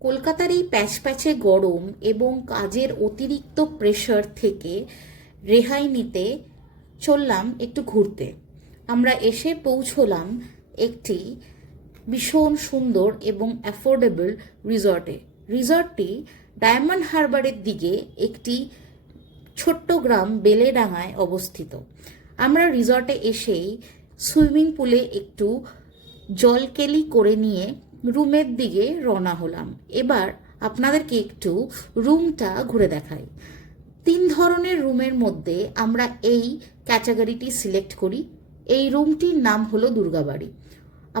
কলকাতার এই প্যাচপ্যাচে গরম এবং কাজের অতিরিক্ত প্রেশার থেকে রেহাই নিতে চললাম একটু ঘুরতে। আমরা এসে পৌঁছলাম একটি ভীষণ সুন্দর এবং অ্যাফোর্ডেবল রিসর্টে। রিসর্টটি ডায়মন্ড হারবারের দিকে একটি ছোট্ট গ্রাম বেলেডাঙায় অবস্থিত। আমরা রিসর্টে এসেই সুইমিং পুলে একটু জলকেলি করে নিয়ে রুমের দিকে রওনা হলাম। এবার আপনাদেরকে একটু রুমটা ঘুরে দেখাই। 3 ধরনের রুমের মধ্যে আমরা এই ক্যাটাগরিটি সিলেক্ট করি। এই রুমটির নাম হলো দুর্গাবাড়ি।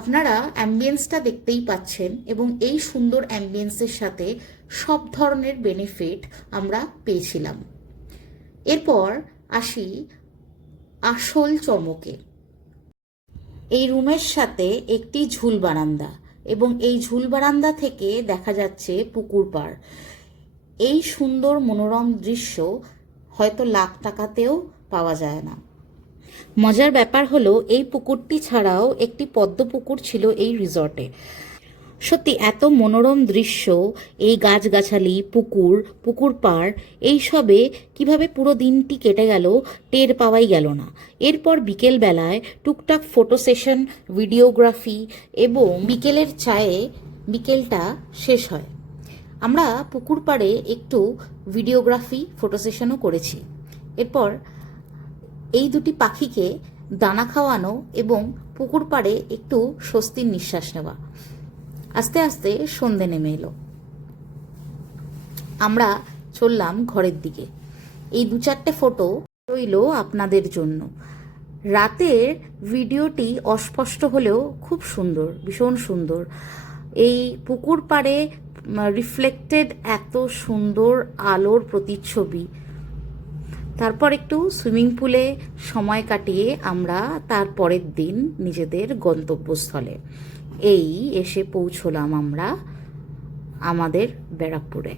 আপনারা অ্যাম্বিয়েন্সটা দেখতেই পাচ্ছেন এবং এই সুন্দর অ্যাম্বিয়েন্সের সাথে সব ধরনের বেনিফিট আমরা পেয়েছিলাম। এরপর আসি আসল চমকে। এই রুমের সাথে একটি ঝুল বারান্দা এবং এই ঝুল বারান্দা থেকে দেখা যাচ্ছে পুকুর পাড়। এই সুন্দর মনোরম দৃশ্য হয়তো লাখ টাকাতেও পাওয়া যায় না। মজার ব্যাপার হলো এই পুকুরটি ছাড়াও একটি পদ্ম পুকুর ছিল এই রিসর্টে। সত্যি এত মনোরম দৃশ্য, এই গাছগাছালি, পুকুর পাড়, এইসবে কিভাবে পুরো দিনটি কেটে গেল টের পাওয়াই গেল না। এরপর বিকেল বেলায় টুকটাক ফটো সেশন, ভিডিওগ্রাফি এবং বিকেলের চায়ে বিকেলটা শেষ হয়। আমরা পুকুর পাড়ে একটু ভিডিওগ্রাফি, ফটো সেশনও করেছি। এরপর এই দুটি পাখিকে দানা খাওয়ানো এবং পুকুর পাড়ে একটু স্বস্তির নিঃশ্বাস নেওয়া। আস্তে আস্তে সন্ধে নেমে এলো। আমরা চললাম ঘরের দিকে। এই 2-4টে ফটো রইল আপনাদের জন্য। রাতের ভিডিওটি অস্পষ্ট হলেও খুব সুন্দর, ভীষণ সুন্দর। এই পুকুর পাড়ে রিফ্লেক্টেড এত সুন্দর আলোর প্রতিচ্ছবি। তারপর একটু সুইমিং পুলে সময় কাটিয়ে আমরা তার পরের দিন নিজেদের গন্তব্যস্থলে এসে পৌঁছলাম আমরা আমাদের ব্যারাকপুরে।